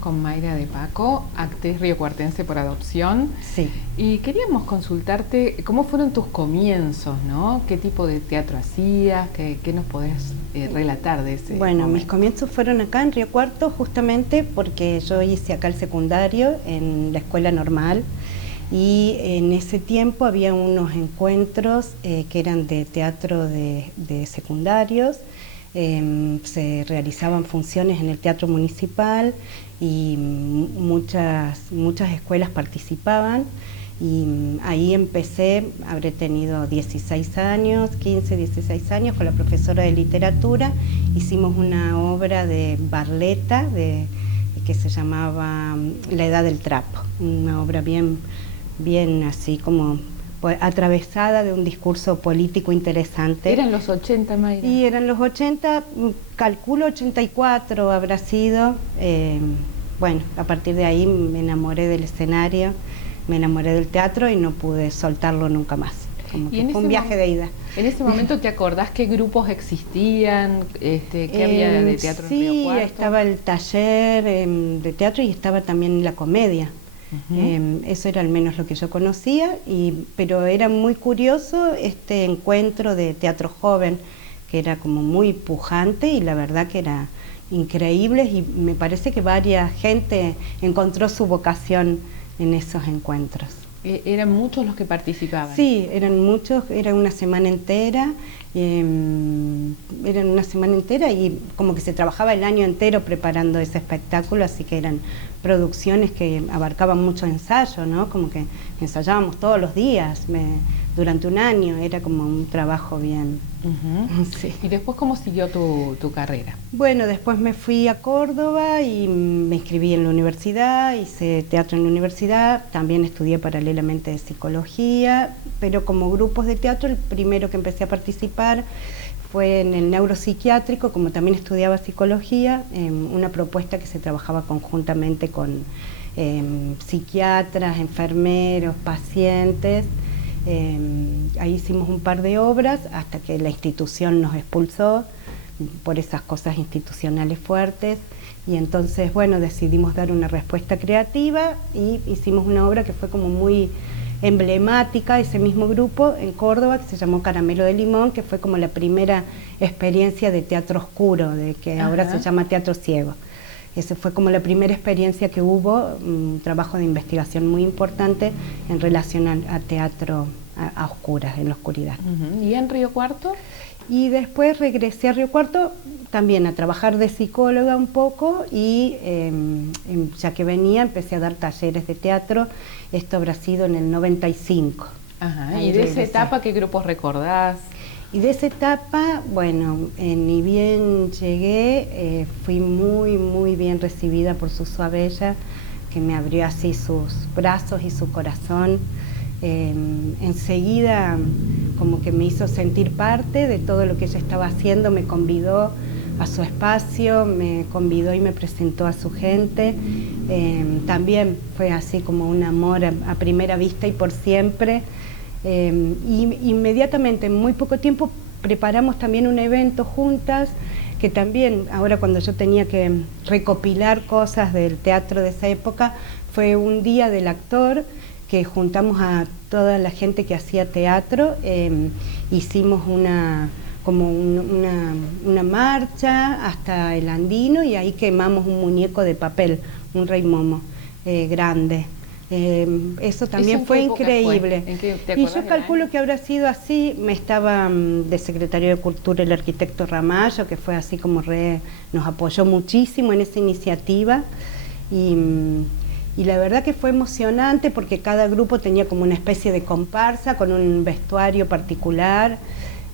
con Mayra de Paco, actriz riocuartense por adopción. Sí. Y queríamos consultarte cómo fueron tus comienzos, ¿no? ¿Qué tipo de teatro hacías? ¿Qué nos podés relatar de ese Bueno, momento? mis comienzos fueron acá en Río Cuarto, justamente porque yo hice acá el secundario en la escuela normal. Y en ese tiempo había unos encuentros que eran de teatro de secundarios. Se realizaban funciones en el teatro municipal y muchas escuelas participaban. Y ahí empecé, habré tenido 16 años, 15, 16 años, con la profesora de literatura. Hicimos una obra de Barletta que se llamaba La Edad del Trapo, una obra bien así como atravesada de un discurso político interesante. ¿Eran los 80, Mayra? Y eran los 80, calculo 84 habrá sido. Bueno, a partir de ahí me enamoré del escenario, me enamoré del teatro y no pude soltarlo nunca más. Como que fue un viaje de ida. ¿En ese momento te acordás qué grupos existían? ¿Qué había de teatro en Río Cuarto? Sí, estaba el taller de teatro y estaba también la comedia. Eso era al menos lo que yo conocía, pero era muy curioso este encuentro de teatro joven, que era como muy pujante y la verdad que era increíble, y me parece que varias gente encontró su vocación en esos encuentros. ¿Eran muchos los que participaban? Sí, eran muchos, era una semana entera. Eran una semana entera y como que se trabajaba el año entero preparando ese espectáculo, así que eran producciones que abarcaban mucho ensayo, ¿no? Como que ensayábamos todos los días durante un año, era como un trabajo bien. Sí. ¿Y después cómo siguió tu carrera? Bueno, después me fui a Córdoba y me inscribí en la universidad, hice teatro en la universidad, también estudié paralelamente psicología, pero como grupos de teatro el primero que empecé a participar fue en el neuropsiquiátrico, como también estudiaba psicología, una propuesta que se trabajaba conjuntamente con psiquiatras, enfermeros, pacientes. Ahí hicimos un par de obras hasta que la institución nos expulsó por esas cosas institucionales fuertes, y entonces, bueno, decidimos dar una respuesta creativa y hicimos una obra que fue como muy emblemática, ese mismo grupo en Córdoba, que se llamó Caramelo de Limón, que fue como la primera experiencia de teatro oscuro, de que ahora se llama teatro ciego. Esa fue como la primera experiencia que hubo, un trabajo de investigación muy importante en relación a teatro a oscuras, en la oscuridad. ¿Y en Río Cuarto? Y después regresé a Río Cuarto también a trabajar de psicóloga un poco y ya que venía empecé a dar talleres de teatro. Esto habrá sido en el 95. Ajá. ¿Y de esa etapa qué grupos recordás? Y de esa etapa, bueno, ni bien llegué, fui muy bien recibida por Suso Abella, que me abrió así sus brazos y su corazón. Enseguida como que me hizo sentir parte de todo lo que ella estaba haciendo, me convidó a su espacio, me convidó y me presentó a su gente. También fue así como un amor a primera vista y por siempre. Y inmediatamente, en muy poco tiempo, preparamos también un evento juntas, que también, ahora cuando yo tenía que recopilar cosas del teatro de esa época, fue un día del actor, que juntamos a toda la gente que hacía teatro, hicimos una marcha hasta el Andino y ahí quemamos un muñeco de papel, un rey momo grande. Eso también fue increíble. Y yo calculo que habrá sido así. Estaba de secretario de Cultura el arquitecto Ramallo, que fue así como nos apoyó muchísimo en esa iniciativa. Y la verdad que fue emocionante porque cada grupo tenía como una especie de comparsa con un vestuario particular.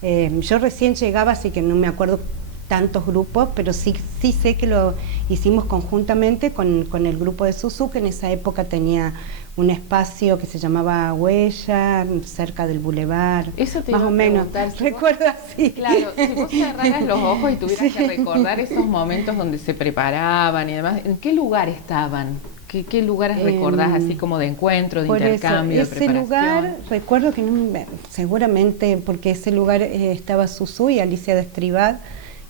Yo recién llegaba, así que no me acuerdo tantos grupos, pero sí sé que lo hicimos conjuntamente con el grupo de Susu, que en esa época tenía un espacio que se llamaba Huella, cerca del Boulevard. Eso te más o menos. Recuerdo así. Claro, si vos cerraras los ojos y tuvieras que recordar esos momentos donde se preparaban y demás, ¿en qué lugar estaban? ¿Qué lugares recordás así como de encuentro, de intercambio, de preparación? Ese lugar, recuerdo que seguramente, porque ese lugar estaba Susu y Alicia de Estribad,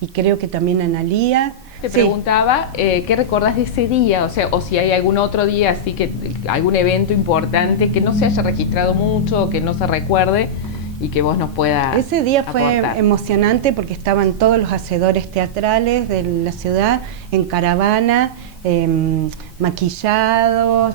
y creo que también Analía, Te preguntaba, ¿qué recordás de ese día? O sea, o si hay algún otro día, así que algún evento importante que no se haya registrado mucho, que no se recuerde y que vos nos puedas Ese día fue aportar. emocionante porque estaban todos los hacedores teatrales de la ciudad en caravana, maquillados,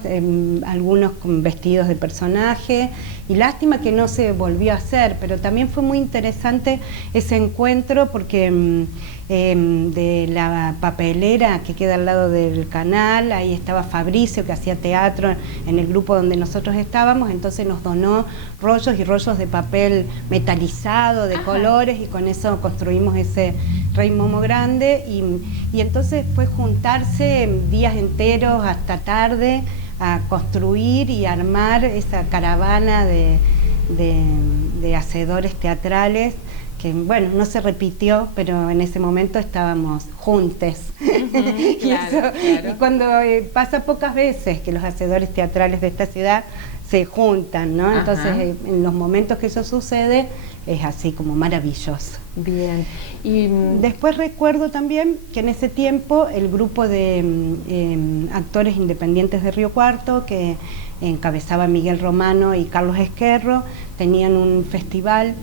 algunos con vestidos de personaje, y lástima que no se volvió a hacer, pero también fue muy interesante ese encuentro porque de la papelera que queda al lado del canal, ahí estaba Fabricio, que hacía teatro en el grupo donde nosotros estábamos, entonces nos donó rollos y rollos de papel metalizado, de colores, y con eso construimos ese Rey Momo grande, y entonces fue juntarse días enteros hasta tarde a construir y armar esa caravana de hacedores teatrales, que bueno, no se repitió, pero en ese momento estábamos juntes. Claro. Y cuando pasa pocas veces que los hacedores teatrales de esta ciudad se juntan, ¿no? Entonces, en los momentos que eso sucede, es así como maravilloso. Bien. Y después recuerdo también que en ese tiempo el grupo de actores independientes de Río Cuarto, que encabezaba Miguel Romano y Carlos Esquerro, tenían un festival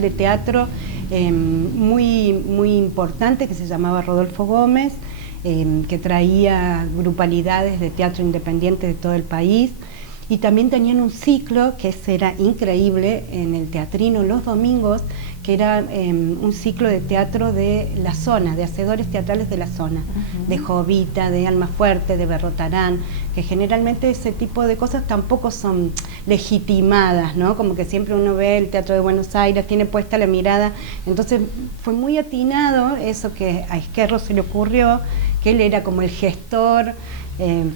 de teatro muy importante que se llamaba Rodolfo Gómez, que traía grupalidades de teatro independiente de todo el país. Y también tenían un ciclo que era increíble en el Teatrino los domingos, que era un ciclo de teatro de la zona, de hacedores teatrales de la zona, de Jovita, de Almafuerte, de Berrotarán, que generalmente ese tipo de cosas tampoco son legitimadas, ¿no? Como que siempre uno ve el Teatro de Buenos Aires, tiene puesta la mirada. Entonces fue muy atinado eso que a Esquerro se le ocurrió, que él era como el gestor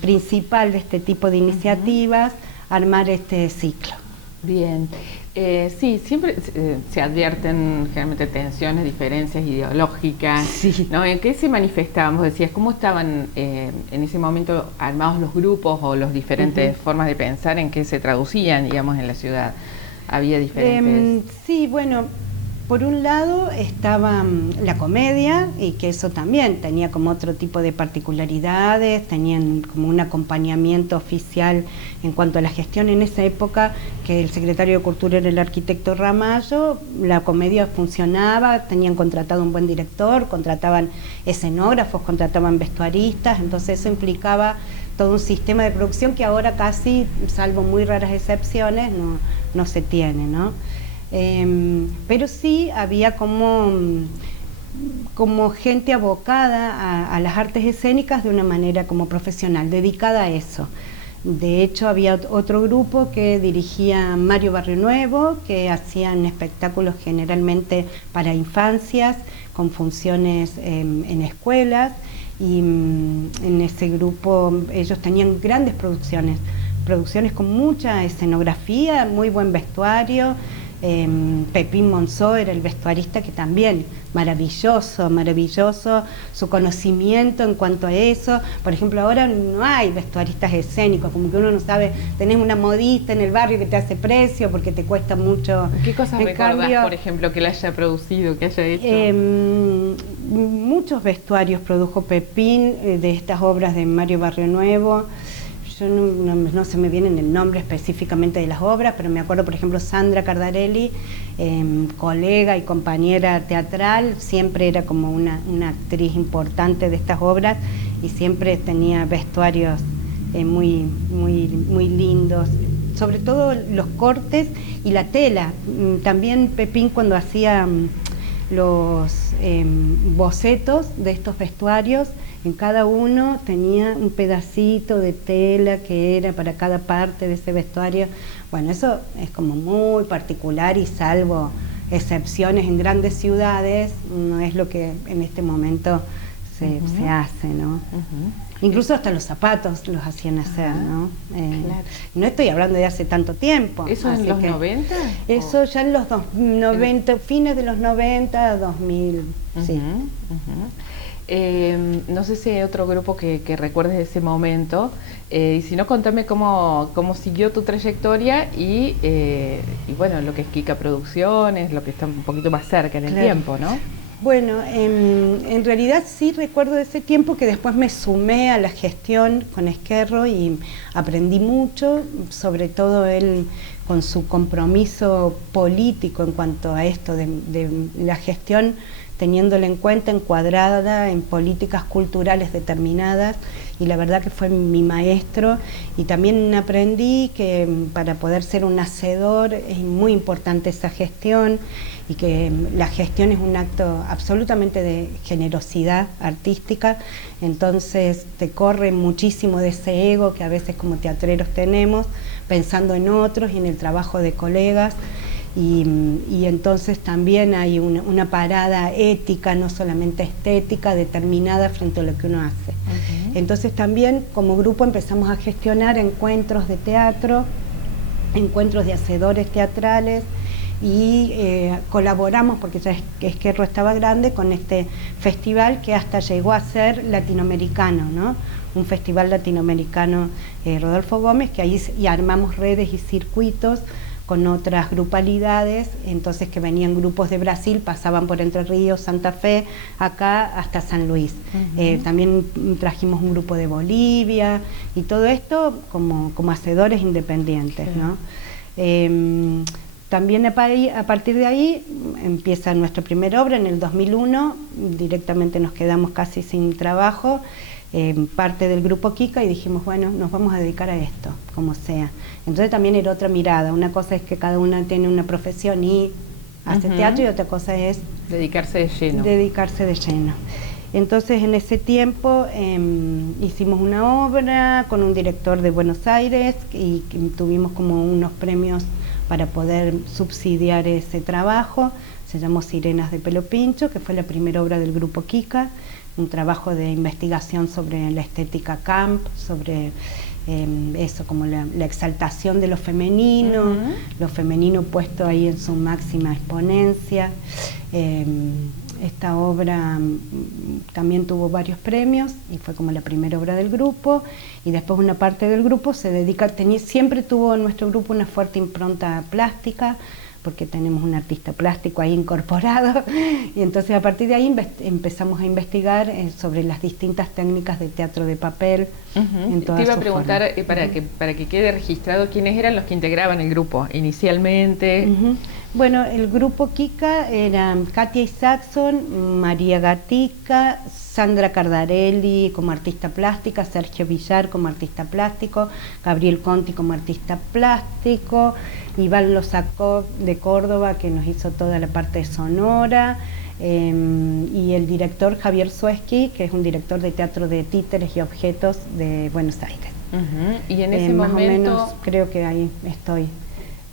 principal de este tipo de iniciativas, armar este ciclo. Bien, sí, siempre se advierten generalmente tensiones, diferencias ideológicas, sí, ¿no? ¿En qué se manifestaban? Vos decías, ¿cómo estaban en ese momento armados los grupos o las diferentes formas de pensar, en qué se traducían, digamos, en la ciudad? ¿Había diferentes...? Sí, bueno, por un lado estaba la comedia, y que eso también tenía como otro tipo de particularidades, tenían como un acompañamiento oficial en cuanto a la gestión en esa época, que el secretario de Cultura era el arquitecto Ramallo. La comedia funcionaba, tenían contratado un buen director, contrataban escenógrafos, contrataban vestuaristas, entonces eso implicaba todo un sistema de producción que ahora casi, salvo muy raras excepciones, no se tiene, ¿no? Pero sí había como gente abocada a las artes escénicas de una manera como profesional, dedicada a eso. De hecho, había otro grupo que dirigía Mario Barrionuevo, que hacían espectáculos generalmente para infancias, con funciones en escuelas, y en ese grupo ellos tenían grandes producciones con mucha escenografía, muy buen vestuario. Pepín Monzó era el vestuarista, que también maravilloso su conocimiento en cuanto a eso. Por ejemplo, ahora no hay vestuaristas escénicos, como que uno no sabe, tenés una modista en el barrio que te hace precio porque te cuesta mucho. ¿Qué cosas recordás, por ejemplo, que él haya producido, que haya hecho? Muchos vestuarios produjo Pepín de estas obras de Mario Barrionuevo. Yo no se me viene el nombre específicamente de las obras, pero me acuerdo, por ejemplo, Sandra Cardarelli, colega y compañera teatral, siempre era como una actriz importante de estas obras, y siempre tenía vestuarios muy lindos, sobre todo los cortes y la tela. También Pepín, cuando hacía los bocetos de estos vestuarios, en cada uno tenía un pedacito de tela que era para cada parte de ese vestuario. Bueno, eso es como muy particular, y salvo excepciones en grandes ciudades, no es lo que en este momento se hace, ¿no? Incluso hasta los zapatos los hacían hacer, ¿no? Claro. No estoy hablando de hace tanto tiempo. ¿Eso en los 90? Eso ya en los 90, fines de los 90, 2000, sí. No sé si hay otro grupo que recuerdes de ese momento, y si no, contame cómo siguió tu trayectoria y bueno, lo que es Kika Producciones, lo que está un poquito más cerca en el tiempo, ¿no? Bueno, en realidad sí recuerdo de ese tiempo que después me sumé a la gestión con Ezquerro y aprendí mucho, sobre todo él con su compromiso político en cuanto a esto de la gestión, teniéndola en cuenta, encuadrada en políticas culturales determinadas, y la verdad que fue mi maestro. Y también aprendí que para poder ser un hacedor es muy importante esa gestión, y que la gestión es un acto absolutamente de generosidad artística, entonces te corre muchísimo de ese ego que a veces como teatreros tenemos, pensando en otros y en el trabajo de colegas. Y entonces también hay una parada ética, no solamente estética, determinada frente a lo que uno hace. Entonces también como grupo empezamos a gestionar encuentros de teatro, encuentros de hacedores teatrales, y colaboramos, porque ya Ezquerro estaba grande, con este festival que hasta llegó a ser latinoamericano, ¿no? Un festival latinoamericano, Rodolfo Gómez, que ahí y armamos redes y circuitos con otras grupalidades, entonces que venían grupos de Brasil, pasaban por Entre Ríos, Santa Fe, acá hasta San Luis. También trajimos un grupo de Bolivia, y todo esto como hacedores independientes, ¿no? También a partir de ahí empieza nuestra primera obra en el 2001, directamente nos quedamos casi sin trabajo, parte del grupo Kika, y dijimos, bueno, nos vamos a dedicar a esto, como sea. Entonces también era otra mirada, una cosa es que cada una tiene una profesión y hace teatro, y otra cosa es dedicarse de lleno. Dedicarse de lleno. Entonces en ese tiempo hicimos una obra con un director de Buenos Aires y tuvimos como unos premios para poder subsidiar ese trabajo. Se llamó Sirenas de Pelo Pincho, que fue la primera obra del grupo Kika, un trabajo de investigación sobre la estética camp, sobre eso, como la exaltación de lo femenino puesto ahí en su máxima exponencia. Esta obra también tuvo varios premios y fue como la primera obra del grupo, y después una parte del grupo se dedica, siempre tuvo en nuestro grupo una fuerte impronta plástica, porque tenemos un artista plástico ahí incorporado, y entonces a partir de ahí empezamos a investigar sobre las distintas técnicas de teatro de papel. Te iba a preguntar, para que quede registrado, ¿quiénes eran los que integraban el grupo inicialmente? Bueno, el grupo Kika eran Katia Isaacson, María Gatica, Sandra Cardarelli como artista plástica, Sergio Villar como artista plástico, Gabriel Conti como artista plástico, Iván Losakov de Córdoba, que nos hizo toda la parte sonora, y el director Javier Sueski, que es un director de teatro de títeres y objetos de Buenos Aires. Y en ese más momento... o menos creo que ahí estoy.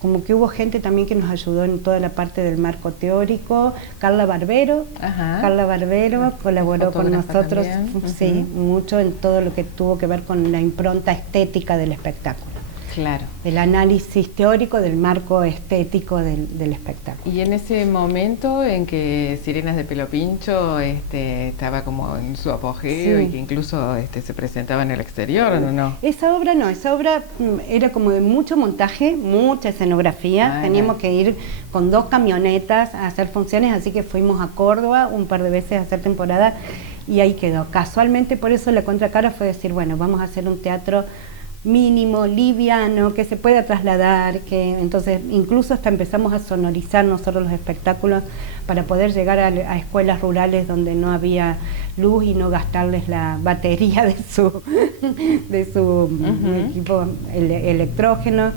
Como que hubo gente también que nos ayudó en toda la parte del marco teórico. Carla Barbero colaboró con nosotros, sí, mucho en todo lo que tuvo que ver con la impronta estética del espectáculo. Claro. El análisis teórico del marco estético del espectáculo. Y en ese momento en que Sirenas de Pelo Pincho estaba como en su apogeo, y que incluso se presentaba en el exterior, ¿o no? Esa obra era como de mucho montaje, mucha escenografía. Teníamos que ir con 2 camionetas a hacer funciones, así que fuimos a Córdoba un par de veces a hacer temporada, y ahí quedó. Casualmente, por eso la contracara fue decir, bueno, vamos a hacer un teatro mínimo, liviano, que se pueda trasladar, que entonces incluso hasta empezamos a sonorizar nosotros los espectáculos para poder llegar a escuelas rurales donde no había luz y no gastarles la batería de su equipo electrógeno.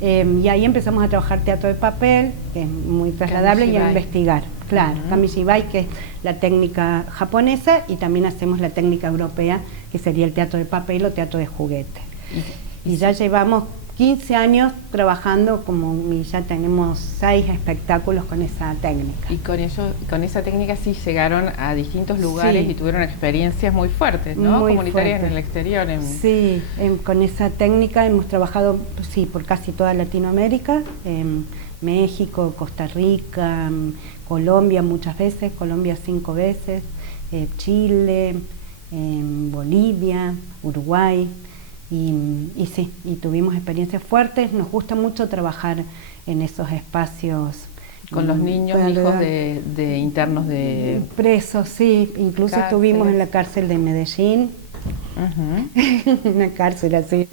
Y ahí empezamos a trabajar teatro de papel, que es muy trasladable, y a investigar. Claro, Kamishibai, que es la técnica japonesa, y también hacemos la técnica europea, que sería el teatro de papel o teatro de juguete. Y ya llevamos 15 años trabajando y ya tenemos 6 espectáculos con esa técnica. Y con esa técnica sí llegaron a distintos lugares y tuvieron experiencias muy fuertes, ¿no? Muy comunitarias fuerte. En el exterior. Sí, con esa técnica hemos trabajado por casi toda Latinoamérica, México, Costa Rica, Colombia muchas veces, Colombia 5 veces, Chile, Bolivia, Uruguay. Y tuvimos experiencias fuertes. Nos gusta mucho trabajar en esos espacios Con los niños, hijos de internos de... Presos, sí. Incluso cárceles. Estuvimos en la cárcel de Medellín. Una cárcel así.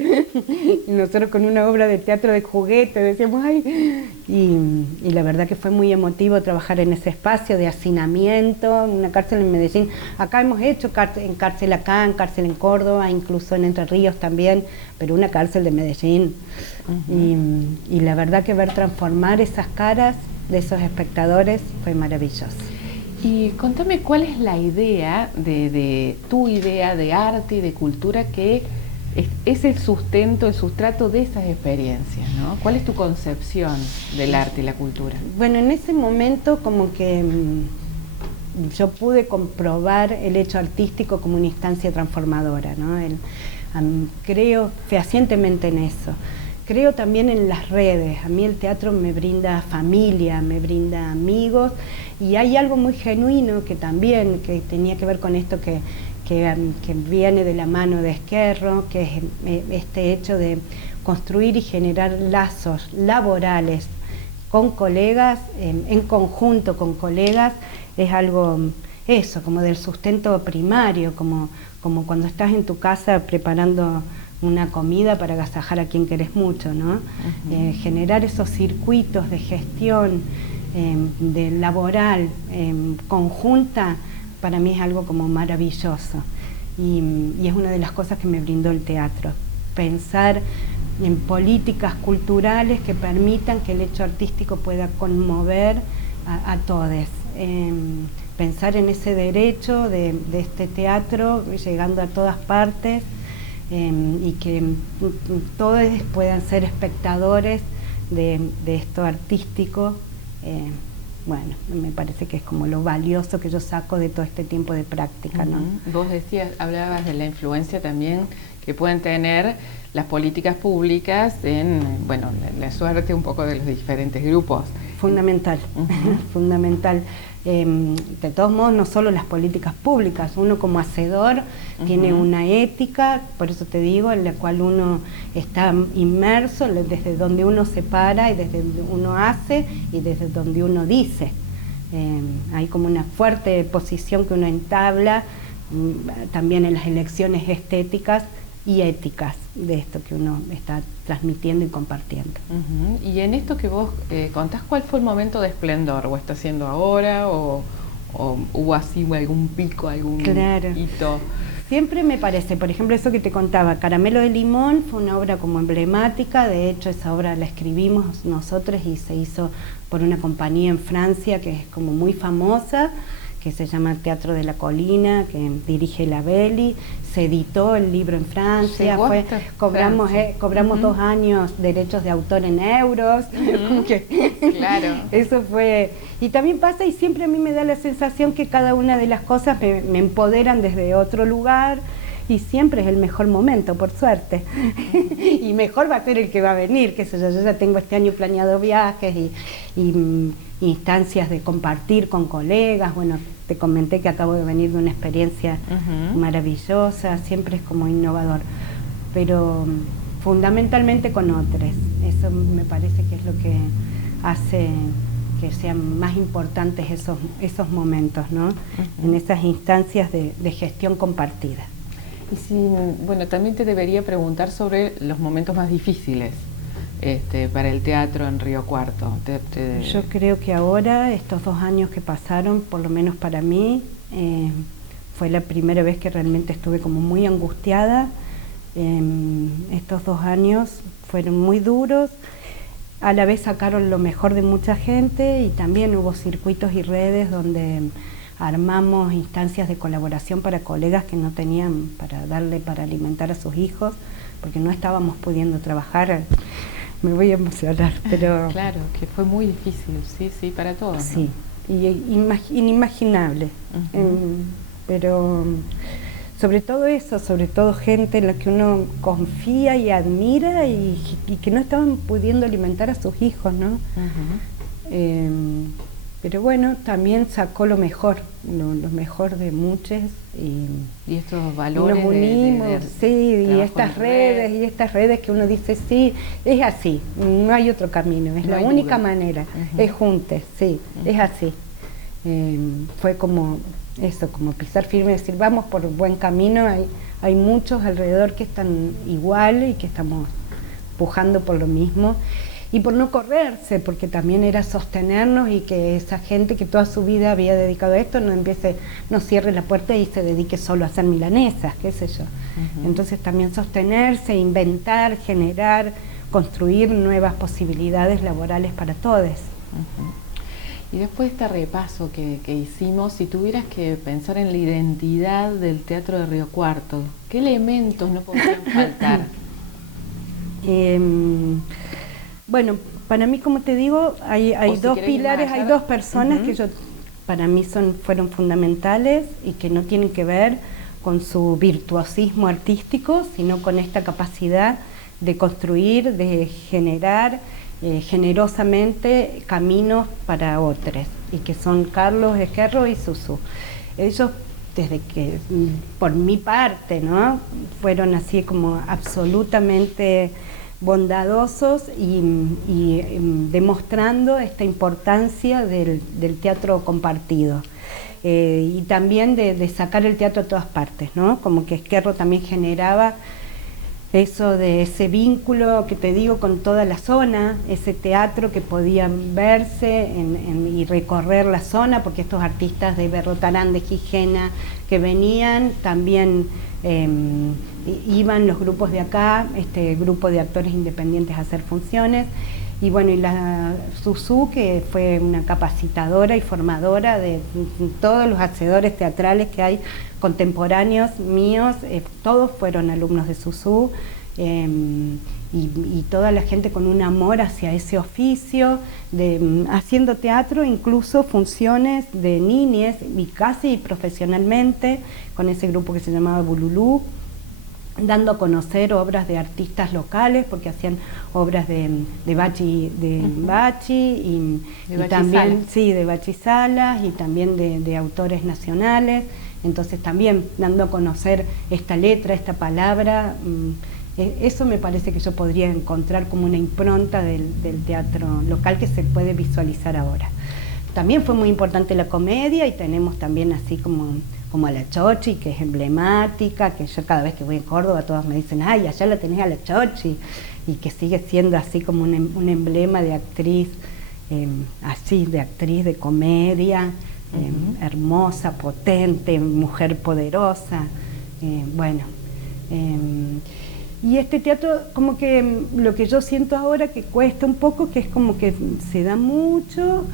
Y nosotros con una obra de teatro de juguete decíamos, ¡ay! Y la verdad que fue muy emotivo trabajar en ese espacio de hacinamiento, una cárcel en Medellín. Acá hemos hecho cárcel acá, en cárcel en Córdoba, incluso en Entre Ríos también, pero una cárcel de Medellín. Y la verdad que ver transformar esas caras de esos espectadores fue maravilloso. Y contame cuál es la idea de tu idea de arte y de cultura que es el sustento, el sustrato de esas experiencias, ¿no? ¿Cuál es tu concepción del arte y la cultura? Bueno, en ese momento como que yo pude comprobar el hecho artístico como una instancia transformadora, ¿no? Creo fehacientemente en eso. Creo también en las redes. A mí el teatro me brinda familia, me brinda amigos, y hay algo muy genuino que también que tenía que ver con esto que viene de la mano de Esquerro, que es este hecho de construir y generar lazos laborales con colegas, en conjunto con colegas, es algo, eso, como del sustento primario, como cuando estás en tu casa preparando una comida para agasajar a quien querés mucho, ¿no? Generar esos circuitos de gestión, de laboral, conjunta, para mí es algo como maravilloso. Y es una de las cosas que me brindó el teatro. Pensar en políticas culturales que permitan que el hecho artístico pueda conmover a todos. Pensar en ese derecho de este teatro llegando a todas partes, y que todos puedan ser espectadores de esto artístico. Bueno, me parece que es como lo valioso que yo saco de todo este tiempo de práctica, ¿no? Vos hablabas de la influencia también que pueden tener las políticas públicas en, bueno, la suerte un poco de los diferentes grupos. Fundamental, fundamental. De todos modos, no solo las políticas públicas, uno como hacedor tiene una ética, por eso te digo, en la cual uno está inmerso, desde donde uno se para y desde donde uno hace y desde donde uno dice. Hay como una fuerte posición que uno entabla también en las elecciones estéticas y éticas de esto que uno está transmitiendo y compartiendo. Y en esto que vos contás, ¿cuál fue el momento de esplendor? ¿O está haciendo ahora? ¿O hubo así algún pico, algún hito? Siempre me parece, por ejemplo, eso que te contaba, Caramelo de Limón fue una obra como emblemática. De hecho esa obra la escribimos nosotros y se hizo por una compañía en Francia que es como muy famosa, que se llama Teatro de la Colina, que dirige La Belli. Se editó el libro en Francia, cobramos 2 años derechos de autor en euros. Claro. Eso fue. Y también pasa, y siempre a mí me da la sensación que cada una de las cosas me empoderan desde otro lugar, y siempre es el mejor momento, por suerte. Y mejor va a ser el que va a venir, que yo ya tengo este año planeado viajes y instancias de compartir con colegas. Bueno, te comenté que acabo de venir de una experiencia maravillosa, siempre es como innovador, pero fundamentalmente con otros. Eso me parece que es lo que hace que sean más importantes esos momentos, ¿no? En esas instancias de gestión compartida. Y sí, bueno, también te debería preguntar sobre los momentos más difíciles para el teatro en Río Cuarto. Yo creo que ahora, estos 2 años que pasaron, por lo menos para mí, fue la primera vez que realmente estuve como muy angustiada. Estos 2 años fueron muy duros, a la vez sacaron lo mejor de mucha gente, y también hubo circuitos y redes donde armamos instancias de colaboración para colegas que no tenían para alimentar a sus hijos, porque no estábamos pudiendo trabajar. Me voy a emocionar, pero... Claro, que fue muy difícil, sí, para todos, ¿no? Sí, inimaginable. Pero sobre todo eso, sobre todo gente en la que uno confía y admira y que no estaban pudiendo alimentar a sus hijos, ¿no? Pero bueno, también sacó lo mejor de muchos y estos valores y nos unimos, sí, y estas redes que uno dice, sí, es así, no hay otro camino, es la única manera, es juntes, sí, es así. Fue como eso, como pisar firme y decir, vamos por buen camino, hay muchos alrededor que están igual y que estamos pujando por lo mismo. Y por no correrse, porque también era sostenernos y que esa gente que toda su vida había dedicado a esto no cierre la puerta y se dedique solo a hacer milanesas, qué sé yo. Entonces también sostenerse, inventar, generar, construir nuevas posibilidades laborales para todos. Y después de este repaso que hicimos, si tuvieras que pensar en la identidad del Teatro de Río Cuarto, ¿qué elementos no podrían faltar? Bueno, para mí, como te digo, hay dos pilares, hay dos personas que para mí fueron fundamentales y que no tienen que ver con su virtuosismo artístico, sino con esta capacidad de construir, de generar generosamente caminos para otros, y que son Carlos Ezquerro y Susu. Ellos, desde que, por mi parte, ¿no?, fueron así como absolutamente bondadosos y demostrando esta importancia del teatro compartido. Y también de sacar el teatro a todas partes, ¿no? Como que Ezquerro también generaba eso de ese vínculo que te digo con toda la zona, ese teatro que podían verse y recorrer la zona, porque estos artistas de Berrotarán, de Gijena, que venían, también iban los grupos de acá, este grupo de actores independientes a hacer funciones. Y bueno, y la Susu, que fue una capacitadora y formadora de todos los hacedores teatrales que hay contemporáneos míos, todos fueron alumnos de Susu, y toda la gente con un amor hacia ese oficio, haciendo teatro, incluso funciones de niñes, y casi profesionalmente, con ese grupo que se llamaba Bululú, dando a conocer obras de artistas locales, porque hacían obras de Bachi, y también de Bachi Salas, y también de autores nacionales. Entonces también dando a conocer esta letra, esta palabra, eso me parece que yo podría encontrar como una impronta del teatro local que se puede visualizar ahora. También fue muy importante la comedia, y tenemos también así como a la Chochi, que es emblemática, que yo cada vez que voy a Córdoba todos me dicen, ay, allá la tenés a la Chochi, y que sigue siendo así como un emblema de actriz, de actriz de comedia, hermosa, potente, mujer poderosa, y este teatro, como que lo que yo siento ahora que cuesta un poco, que es como que se da mucho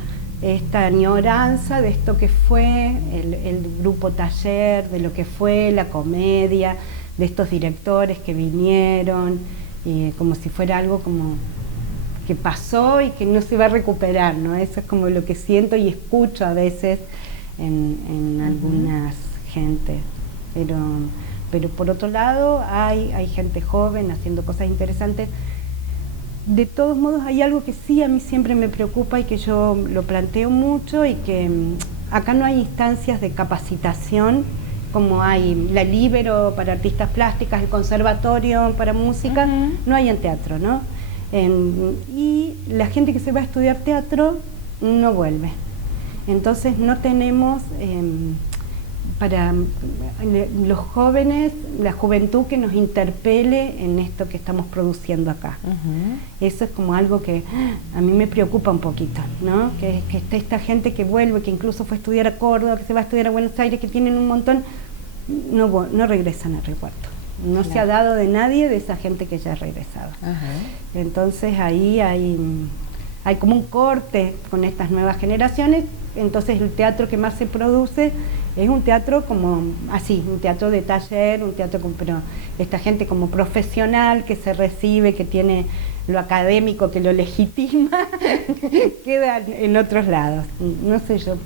esta añoranza de esto que fue el grupo taller, de lo que fue la comedia, de estos directores que vinieron, como si fuera algo como que pasó y que no se va a recuperar, ¿no? Eso es como lo que siento y escucho a veces en algunas gentes. Pero por otro lado hay gente joven haciendo cosas interesantes. De todos modos, hay algo que sí a mí siempre me preocupa y que yo lo planteo mucho, y que acá no hay instancias de capacitación como hay la Líbero para artistas plásticas, el conservatorio para música, no hay en teatro, ¿no? Y la gente que se va a estudiar teatro no vuelve. Entonces no tenemos para los jóvenes, la juventud que nos interpele en esto que estamos produciendo acá. Eso es como algo que a mí me preocupa un poquito, ¿no? Que esté esta gente que vuelve, que incluso fue a estudiar a Córdoba, que se va a estudiar a Buenos Aires, que tienen un montón, no regresan a Río Cuarto. No se ha dado de nadie de esa gente que ya ha regresado. Entonces ahí hay como un corte con estas nuevas generaciones. Entonces el teatro que más se produce es un teatro como así, un teatro de taller, un teatro pero esta gente como profesional que se recibe, que tiene lo académico, que lo legitima, queda en otros lados. No sé yo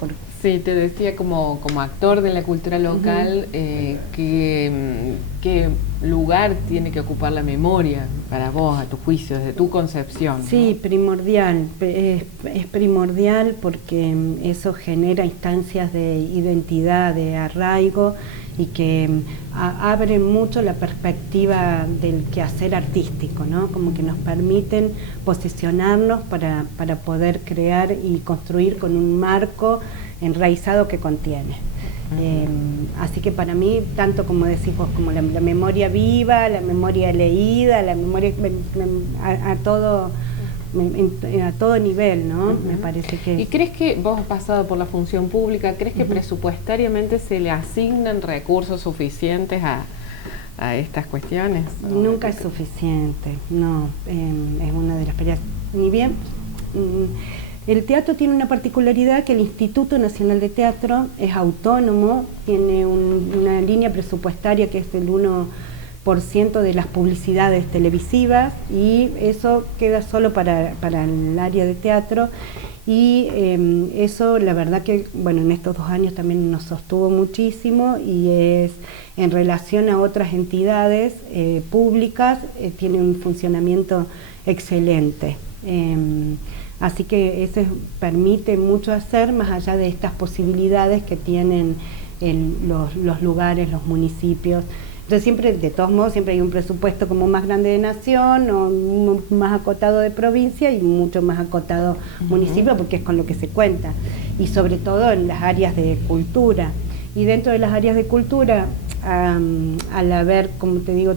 Sí, te decía como actor de la cultura local, ¿qué lugar tiene que ocupar la memoria para vos, a tu juicio, desde tu concepción? Sí, ¿no? primordial, es primordial porque eso genera instancias de identidad, de arraigo y que abren mucho la perspectiva del quehacer artístico, ¿no? Como que nos permiten posicionarnos para poder crear y construir con un marco enraizado que contiene. Así que para mí, tanto como decís vos, como la memoria viva, la memoria leída, la memoria a todo nivel, ¿no? Me parece que... ¿Y crees que vos has pasado por la función pública, crees que presupuestariamente se le asignan recursos suficientes a estas cuestiones? Nunca es suficiente, no. Es una de las peleas. Ni bien... El teatro tiene una particularidad, que el Instituto Nacional de Teatro es autónomo, tiene una línea presupuestaria que es el 1% de las publicidades televisivas, y eso queda solo para el área de teatro, y eso la verdad que, bueno, en estos 2 años también nos sostuvo muchísimo, y es en relación a otras entidades públicas, tiene un funcionamiento excelente. Así que eso permite mucho hacer, más allá de estas posibilidades que tienen los lugares, los municipios. Entonces siempre, de todos modos, siempre hay un presupuesto como más grande de nación, o más acotado de provincia y mucho más acotado municipio, porque es con lo que se cuenta. Y sobre todo en las áreas de cultura. Y dentro de las áreas de cultura, al haber, como te digo,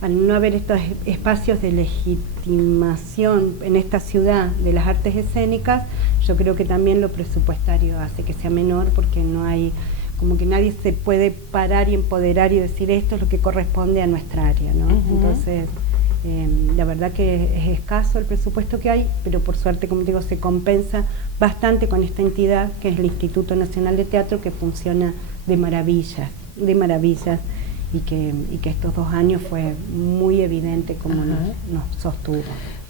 al no haber estos espacios de legitimación en esta ciudad de las artes escénicas, yo creo que también lo presupuestario hace que sea menor, porque no hay, como que nadie se puede parar y empoderar y decir esto es lo que corresponde a nuestra área, ¿no? Entonces, la verdad que es escaso el presupuesto que hay, pero por suerte, como digo, se compensa bastante con esta entidad que es el Instituto Nacional de Teatro, que funciona de maravillas, y que estos 2 años fue muy evidente cómo nos sostuvo.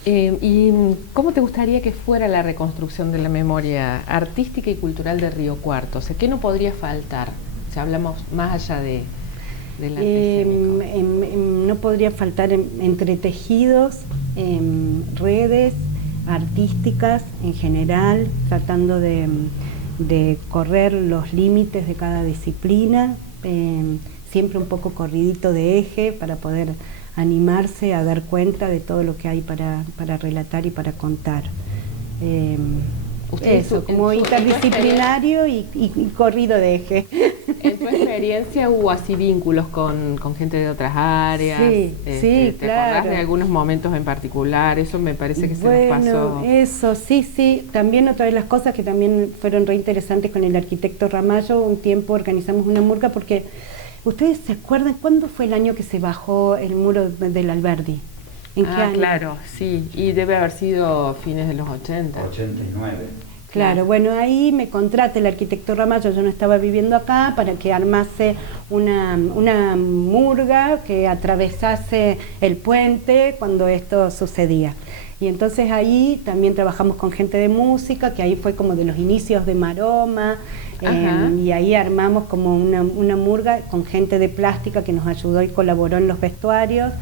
¿Y cómo te gustaría que fuera la reconstrucción de la memoria artística y cultural de Río Cuarto? O sea, ¿qué no podría faltar? Si hablamos más allá del arte escénico. No podría faltar entretejidos, redes artísticas en general, tratando de correr los límites de cada disciplina, siempre un poco corridito de eje para poder animarse a dar cuenta de todo lo que hay para relatar y para contar. Eso, como interdisciplinario y corrido de eje. ¿En tu experiencia hubo así vínculos con gente de otras áreas? Sí, sí, ¿Te acordás de algunos momentos en particular? Eso me parece que se nos pasó. Eso, sí. También otra de las cosas que también fueron re interesantes con el arquitecto Ramallo, un tiempo organizamos una murga, porque ¿ustedes se acuerdan cuándo fue el año que se bajó el muro del Alberdi? ¿En qué año? Claro, sí, y debe haber sido fines de los 80. 89. Claro, bueno, ahí me contrata el arquitecto Ramallo, yo no estaba viviendo acá, para que armase una murga que atravesase el puente cuando esto sucedía. Y entonces ahí también trabajamos con gente de música, que ahí fue como de los inicios de Maroma, y ahí armamos como una murga con gente de plástica que nos ayudó y colaboró en los vestuarios.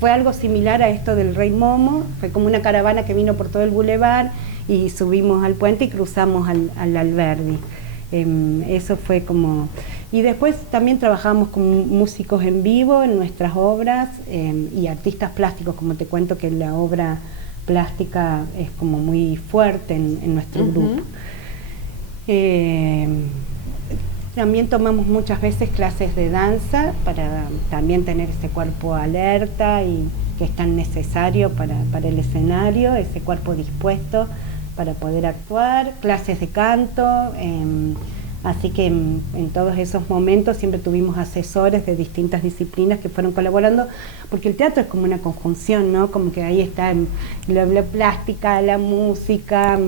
Fue algo similar a esto del Rey Momo, fue como una caravana que vino por todo el bulevar y subimos al puente y cruzamos al Alberdi. Eso fue como... Y después también trabajamos con músicos en vivo en nuestras obras, y artistas plásticos, como te cuento que la obra plástica es como muy fuerte en nuestro grupo. También tomamos muchas veces clases de danza para también tener ese cuerpo alerta y que es tan necesario para el escenario, ese cuerpo dispuesto para poder actuar, clases de canto, así que en todos esos momentos siempre tuvimos asesores de distintas disciplinas que fueron colaborando, porque el teatro es como una conjunción, ¿no? Como que ahí está la plástica, la música,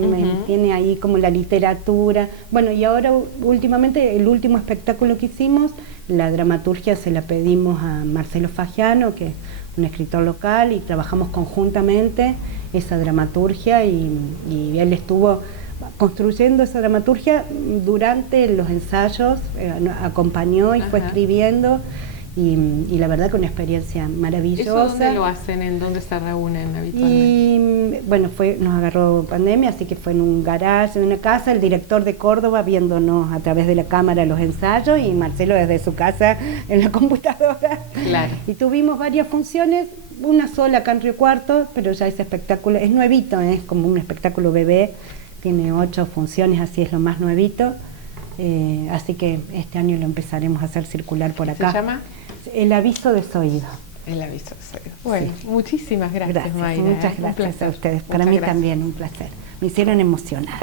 tiene ahí como la literatura. Bueno, y ahora últimamente el último espectáculo que hicimos, la dramaturgia se la pedimos a Marcelo Fagiano, que es un escritor local, y trabajamos conjuntamente esa dramaturgia, y él estuvo construyendo esa dramaturgia durante los ensayos, acompañó y fue escribiendo. Y la verdad que una experiencia maravillosa. ¿Eso dónde lo hacen? ¿En dónde se reúnen habitualmente? Y bueno, nos agarró pandemia, así que fue en un garage, en una casa, el director de Córdoba viéndonos a través de la cámara los ensayos y Marcelo desde su casa en la computadora. Claro. Y tuvimos varias funciones, una sola acá en Río Cuarto, pero ya ese espectáculo es nuevito, es como un espectáculo bebé, tiene 8 funciones, así es lo más nuevito. Así que este año lo empezaremos a hacer circular por acá. ¿Se llama? El aviso de Zoido. El aviso de Zoido. Bueno, muchísimas gracias, Mayra. Muchas gracias a ustedes. Para mí también un placer. Me hicieron emocionar.